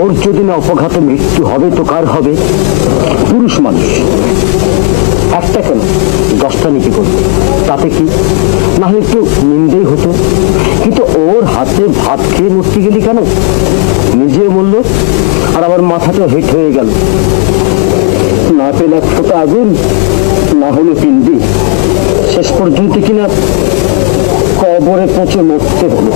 ওর যদি না অপঘাতে মৃত্যু হবে তো কার হবে? পুরুষ মানুষ, একটা কেন 10টা নিতে করবে, তাতে কি? না হলে একটু নিন্দেই হতো। কিন্তু ওর হাতে ভাত খেয়ে মরতে গেলি কেন? নিজে মরল, আর আবার মাথাটা হেট হয়ে গেল। না পেলে এক ফোঁটা আগুন, না হলে পিন্ডি, শেষ পর্যন্ত কিনা কবরে পচে মরতে হলো।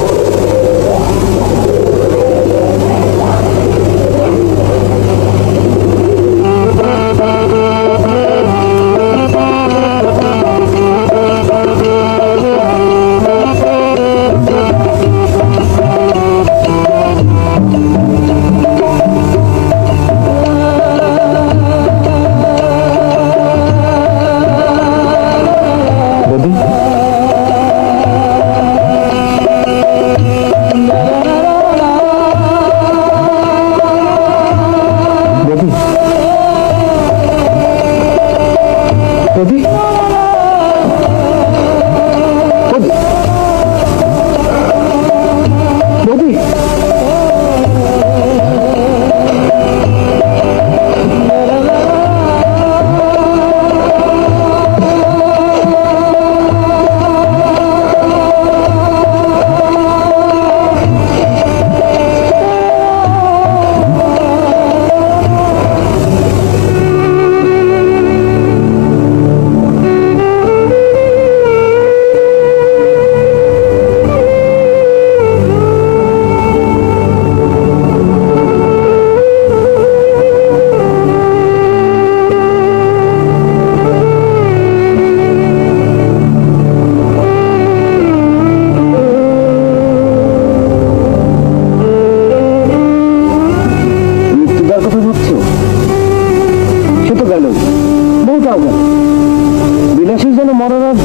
বিলাসী যেন মরার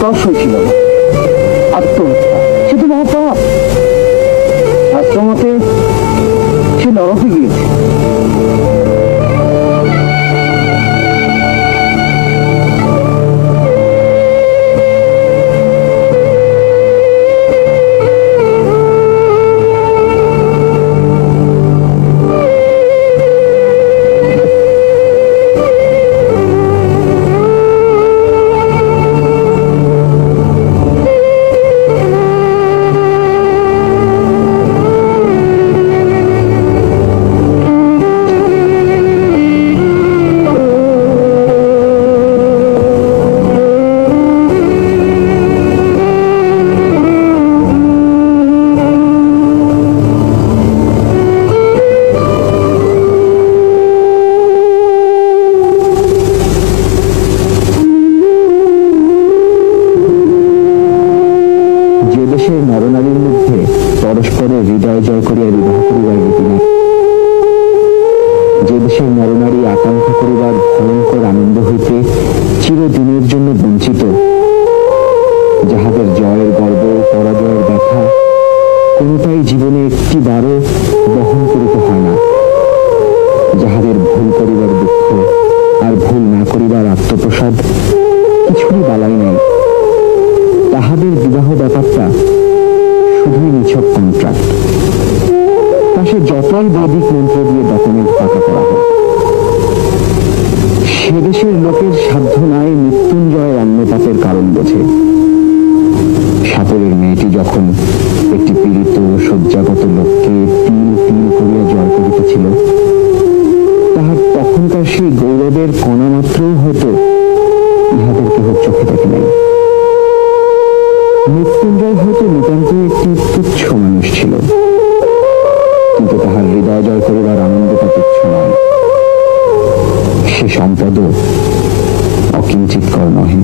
তস হয়েছিল। আত্মহত্যা সে তো মহাপাপ। শাস্ত্রমতে সে নরকে গিয়েছে। নরনারীর মধ্যে পরস্পরের হৃদয় জয় করিয়া বিবাহ করিবার রীতি নাই, যে দেশের নরনারী আকাঙ্ক্ষা করিবার ভয়ঙ্কর আনন্দ হইতে চিরদিনের জন্য বঞ্চিত, যাহাদের জয়ের গর্ব পরাজয়ের ব্যথা কোনটাই জীবনে একটিবারও বহন করিতে হয় না, যাহাদের ভুল করিবার দুঃখ আর ভুল না করিবার আত্মপ্রসাদ কিছুই বালাই নাই, তাহাদের বিবাহ ব্যাপারটা শুধুই নিছক কন্ট্রাক্ট। তা সে যতই বৈদিক মন্ত্র দিয়ে ডকুমেন্ট পাকা করা হোক, সে দেশের লোকের সাধ্য নাই মৃত্যুঞ্জয় অন্নপাতের কারণ বোঝে। সাপরের মেয়েটি যখন একটি পীড়িত শয্যাগত লোককে তিল তিল করিয়া জয় করিতেছিল, তাহার তখনকার সেই গৌরবের কণা মাত্রও হয়তো ইহাদের কেহ চোখে দেখে নাই। মৃত্যুঞ্জয় হয়তো নিতান্ত একটি তুচ্ছ মানুষ ছিল, কিন্তু তাহার হৃদয় জয় করিবার আনন্দটা তুচ্ছ নয়, সে সম্পদও অকিঞ্চিৎকর নহে।